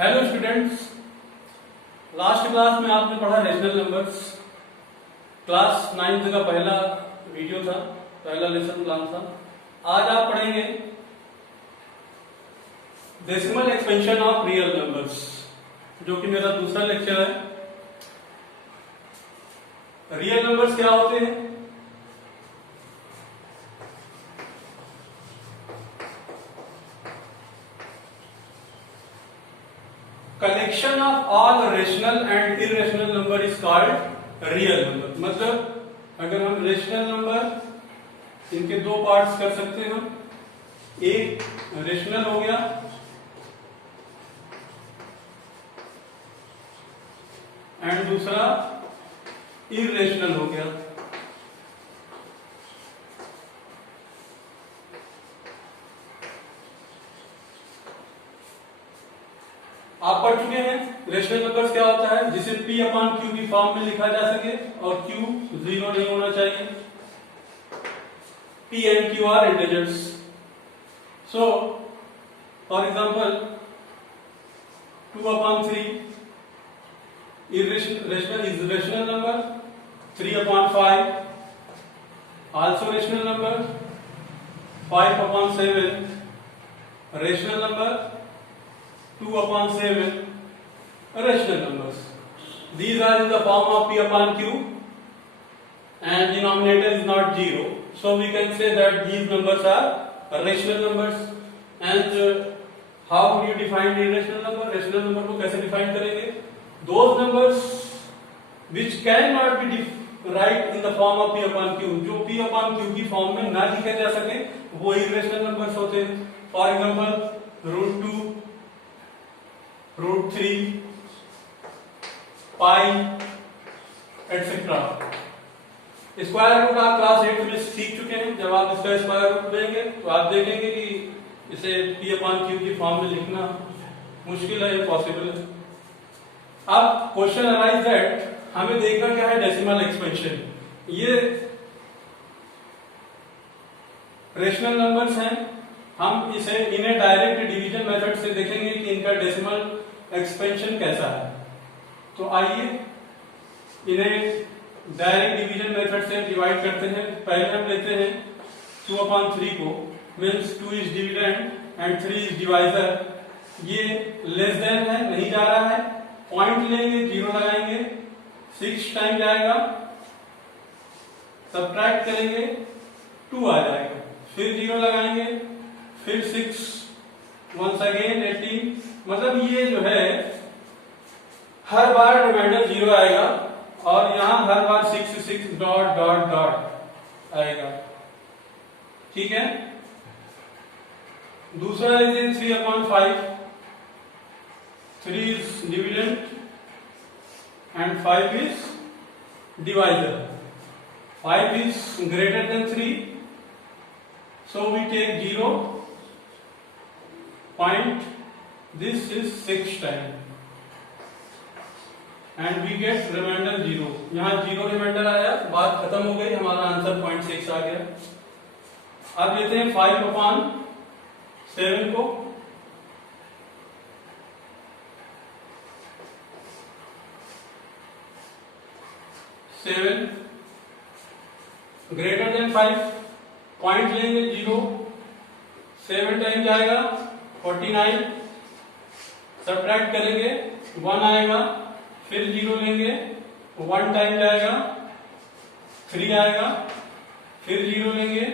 Hello students, last class में आपने पढ़ा रेशनल नंबर्स। क्लास 9th का पहला वीडियो था, पहला लेसन प्लान था। आज आप पढ़ेंगे decimal expansion of real numbers, जो कि मेरा दूसरा लेक्चर है। रियल नंबर्स क्या होते हैं? Collection of all rational and irrational number is called real number. मतलब अगर हम रेशनल नंबर, इनके दो पार्ट्स कर सकते हैं हम। एक रेशनल हो गया एंड दूसरा इरेशनल हो गया। आप पढ़ चुके हैं रेशनल नंबर्स क्या होता है, जिसे P अपॉन Q की फॉर्म में लिखा जा सके और Q जीरो नहीं होना चाहिए। P and Q are integers. So, for example, 2 upon 3 irrational is rational number. 3 upon 5 also rational number. 5 upon 7 rational number. 2 upon 7 rational numbers. These are in the form of P upon Q and denominator is not 0. So we can say that these numbers are rational numbers. And how do you define the irrational number? Rational number को कैसे define करेंगे? Those numbers which cannot be write in the form of P upon Q, जो P upon Q की form में ना लिखे जा सके, वो irrational numbers होते हैं। For example, √2, √3, pi etcetera. Square root आप क्लास 8 में सीख चुके हैं। जब आप इसका स्क्वायर रूट लेंगे तो आप देखेंगे कि इसे P अपॉन Q की फॉर्म में लिखना मुश्किल है, इम्पॉसिबल है। अब क्वेश्चन अराइज दैट हमें देखना क्या है, डेसिमल एक्सपेंशन। ये रेशनल नंबर्स हैं, हम इसे इन्हें डायरेक्ट डिवीजन मेथड से देखेंगे कि इनका डेसिमल एक्सपेंशन कैसा है। तो आइए इन्हें डायरेक्ट डिवीजन मेथड से डिवाइड करते हैं। पहले हम लेते हैं 2 upon 3 को, means 2 is dividend and 3 is divisor. ये लेस देन है, नहीं जा रहा है, पॉइंट लेंगे, 0 लगाएंगे, 6 टाइम जाएगा, सब्ट्रैक्ट करेंगे, 2 आ जाएगा, फिर 0 लगाएंगे, फिर 6, वंस अगेन 18। मतलब ये जो है हर बार रिमाइंडर 0 आएगा और यहां हर बार 6 6 डॉट डॉट डॉट आएगा। ठीक है। दूसरा लीजिए 3 upon 5, 3 is dividend and 5 is divisor. 5 is greater than 3, so we take 0 point, this is 6 time and we get remainder 0। यहां 0 रिमाइंडर आया, बात खत्म हो गई, हमारा आंसर 0.6 आ गया। अब लेते हैं 5 upon 7 को। सेवन ग्रेटर देन 5, पॉइंट लेंगे 0, 7 टाइम जाएगा 49, सब्ट्रैक्ट करेंगे 1 आएगा, फिर 0 लेंगे, 1 टाइम जाएगा, 3 आएगा, फिर 0 लेंगे,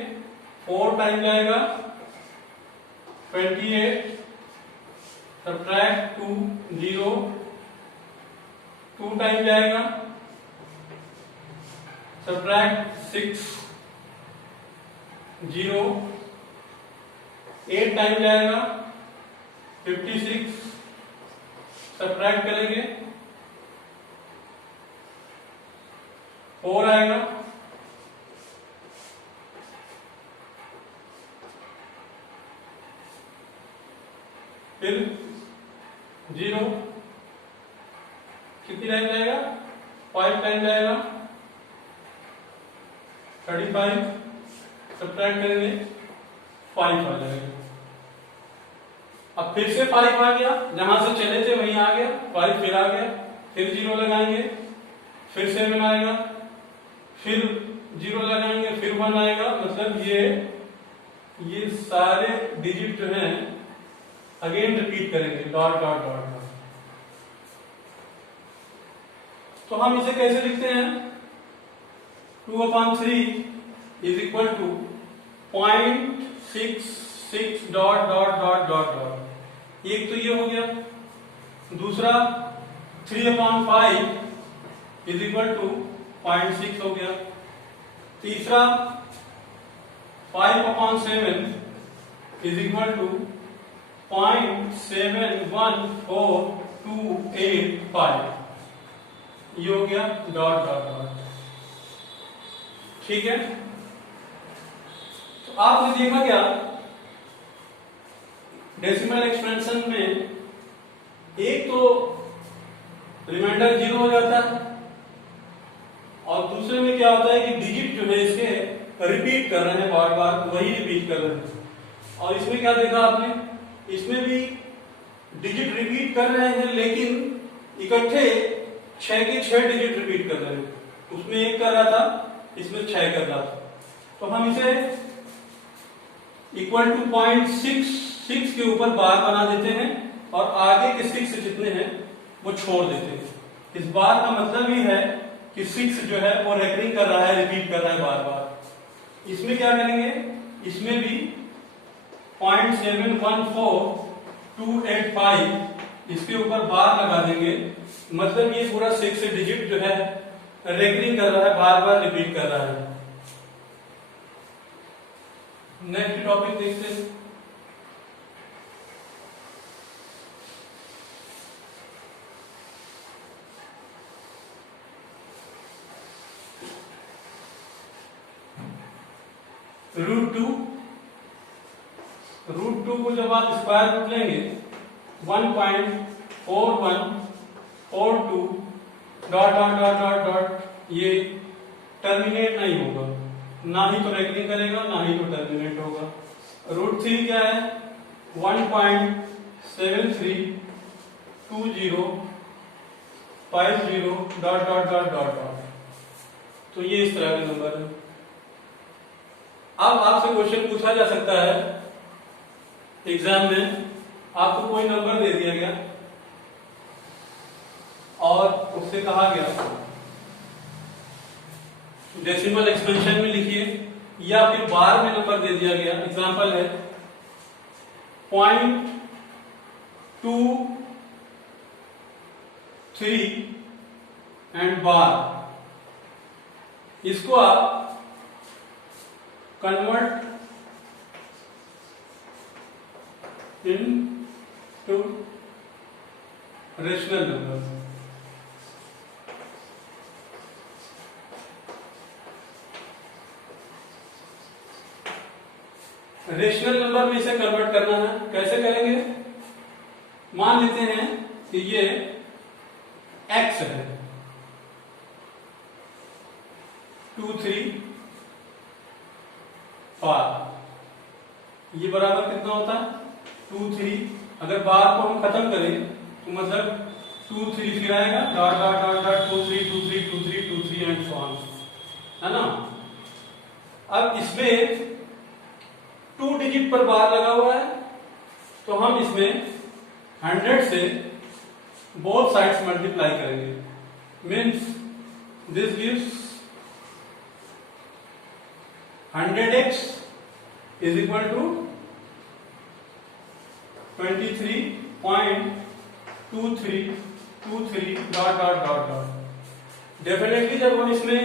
4 टाइम जाएगा, 28, सब्ट्रैक्ट 2, 0, 2 टाइम जाएगा, सब्ट्रैक्ट 6, 0, 8 टाइम जाएगा, 56, सब्ट्रैक्ट करेंगे, 4 आएगा, फिर 0, कितनी टाइम जाएगा, 5 टाइम जाएगा, 35, सब्ट्रैक्ट करेंगे, 5 आ जाएगा। अब फिर से 5 आ गया, जहां से चले थे वहीं आ गया, 5 फिर आ गया, फिर 0 लगाएंगे, फिर 7 आएगा, फिर 0 लगाएंगे, फिर 1 आएगा। मतलब ये सारे डिजिट जो हैं अगेन रिपीट करेंगे, डॉट डॉट डॉट डॉट। तो हम इसे कैसे लिखते हैं? 2/3 is equal to 0.66 dot dot dot dot dot. एक तो ये हो गया। दूसरा 3/5 इज इक्वल टू 0.6 हो गया। तीसरा 5/7 इज इक्वल टू 0.714285। ये हो गया डॉट डॉट डॉट। ठीक है, तो आपने देखा क्या, डेसिमल एक्सपेंशन में एक तो रिमाइंडर 0 हो जाता है और दूसरे में क्या होता है कि डिजिट जो है इसके रिपीट कर रहे हैं, बार बार वही रिपीट कर रहे हैं। और इसमें क्या देखा आपने, इसमें भी डिजिट रिपीट कर रहे हैं लेकिन इकट्ठे 6 के 6 डिजिट रिपीट कर रहे हैं। उसमें 1 कर रहा था, इसमें 6 कर रहा था। तो हम इसे इक्वल टू 0.66 के ऊपर बार बना देते हैं और आगे के 6 जितने हैं वो छोड़ देते हैं। इस बार का मतलब ये है कि 6 जो है वो रेकरिंग कर रहा है, रिपीट कर रहा है बार बार। इसमें क्या करेंगे, इसमें भी 0.714285 इसके ऊपर बार लगा देंगे। मतलब ये पूरा 6 डिजिट जो है रेकरिंग कर रहा है, बार बार रिपीट कर रहा है। नेक्स्ट टॉपिक देखते हैं। रूट टू को जब आप स्क्वायर रूट लेंगे 1.4142 dot dot dot dot dot, ये टर्मिनेट नहीं होगा, ना ही तो रेकरिंग करेगा ना ही तो टर्मिनेट होगा। √3 क्या है, 1.732050 dot dot dot dot dot. तो ये इस तरह के नंबर है। अब आपसे क्वेश्चन पूछा जा सकता है एग्जाम में, आपको कोई नंबर दे दिया गया और उससे कहा गया डेसिमल एक्सपेंशन में लिखिए, या फिर बार में नंबर दे दिया गया। एग्जांपल है 0.23 एंड बार। इसको आप convert into rational number. Rational number में इसे कन्वर्ट करना है। कैसे करेंगे, मान लेते हैं कि ये x है, 23 बार, ये बराबर कितना होता है 23। अगर बार को हम खत्म करें तो मतलब 23 फिर आएगा dot dot dot dot 23 23 23 23 and so on, है ना। अब इसमें 2 डिजिट पर बार लगा हुआ है, तो हम इसमें 100 से बोथ साइड्स मल्टीप्लाई करेंगे। Means this gives 100x is equal to 23.2323 dot dot dot dot. Definitely जब हम इसमें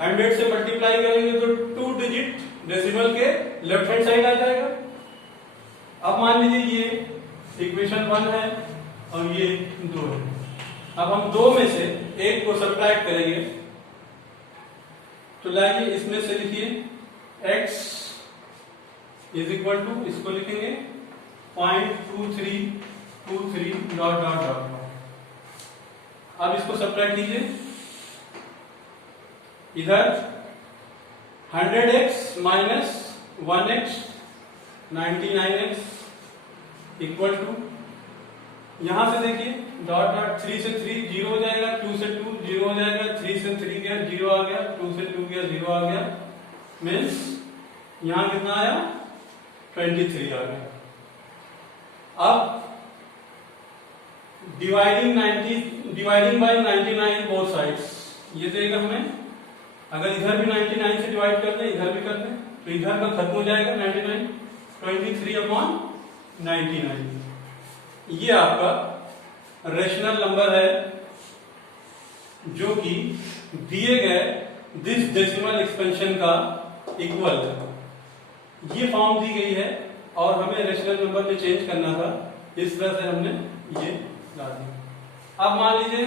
100 से मल्टीप्लाई करेंगे तो 2 डिजिट डेसिमल के लेफ्ट हैंड साइड आ जाएगा। अब मान लीजिए ये इक्वेशन 1 है और ये 2 है। अब हम 2 में से एक को सब्ट्रैक्ट करेंगे, तो लाइए इसमें से लिखिए x इज इक्वल टू, इसको लिखेंगे 0.2323 डॉट डॉट डॉट। अब इसको सब्ट्रैक्ट कीजिए, इधर 100x minus 1x 99x equal to, यहां से देखिए डॉट डॉट 3 से 3 जीरो हो जाएगा, 2 से 2 जीरो हो जाएगा, 3 से 3 गया जीरो आ गया, 2 से 2 गया जीरो आ गया, मीन्स यहां कितना आया 23 आ गया। अब डिवाइडिंग बाय 99 बोथ साइड्स, ये देगा हमें, अगर इधर भी 99 से डिवाइड कर दें इधर भी कर दें तो इधर का खत्म हो जाएगा 99, 23/99। ये आपका रेशनल नंबर है जो कि दिए गए दिस डेसिमल एक्सपेंशन का इक्वल है। ये फॉर्म दी गई है और हमें रेशनल नंबर में चेंज करना था, इस तरह से हमने ये ला दिया। अब मान लीजिए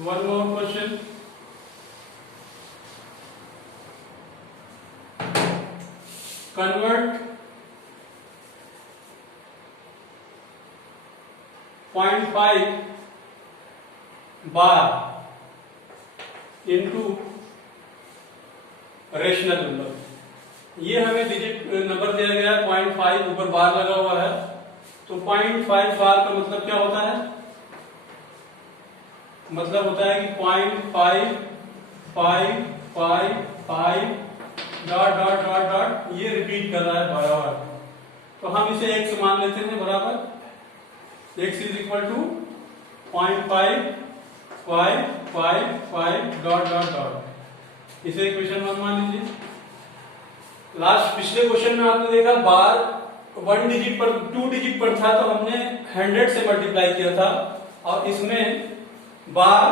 one more question, convert 0.5 bar into rational number. ये हमें डिजिट नंबर दिया गया है 0.5, ऊपर बार लगा हुआ है, तो 0.5 बार का मतलब क्या होता है, मतलब होता है कि 0.5 5 5 5 डॉट डॉट डॉट डॉट, ये रिपीट कर रहा है बराबर। तो हम इसे x मान लेते हैं बराबर, x is equal to 0.5 5 5 5 dot dot dot, इसे इक्वेशन 1 मान लीजिए। लास्ट पिछले क्वेश्चन में आपने देखा बार 1 डिजिट पर 2 डिजिट पर था तो हमने 100 से मल्टीप्लाई किया था, और इसमें बार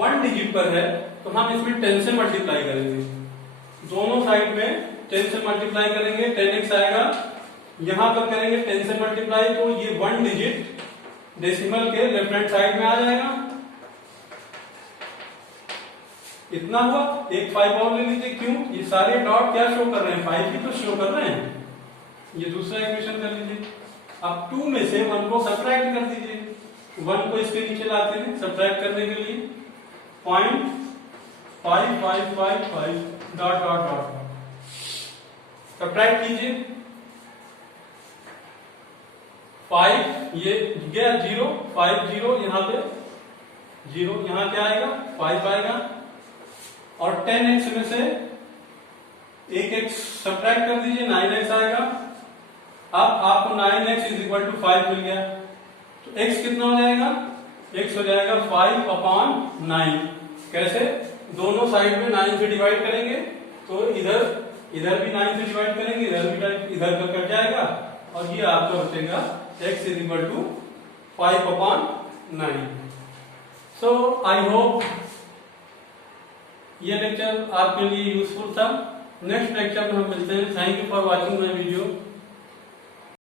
1 डिजिट पर है तो हम इसमें 10 से मल्टीप्लाई करेंगे, दोनों साइड में 10 से मल्टीप्लाई करेंगे, 10x आएगा, यहां पर करेंगे 10 से मल्टीप्लाई तो ये 1 डिजिट डेसिमल के लेफ्ट हैंड साइड में आ जाएगा। इतना हुआ, एक 5 और ले लीजिए, क्यों, ये सारे डॉट क्या शो कर रहे हैं, 5 ही तो शो कर रहे हैं। ये दूसरा इक्वेशन कर लीजिए। अब 2 में से 1 को सब्ट्रैक्ट कर दीजिए, 1 को इसके नीचे लाते हैं सब्ट्रैक्ट करने के लिए, 0.5555 डॉट डॉट डॉट सब्ट्रैक्ट कीजिए, 5 ये गया 0 5 0, यहां पे 0, यहां क्या आएगा 5 आएगा, और 10x में से एक x सब्ट्रैक्ट कर दीजिए, 9x आएगा। अब आपको 9x इज इक्वल टू 5 मिल गया, तो x कितना हो जाएगा, x हो जाएगा 5/9। कैसे, दोनों साइड में 9 से डिवाइड करेंगे तो इधर भी 9 से डिवाइड करेंगे, इधर का कट जाएगा, और ये आपका बचेगा x is equal to 5/9। So I hope ये लेक्चर आपके लिए यूजफुल था। नेक्स्ट लेक्चर में हम मिलते हैं। Thank you for watching my video.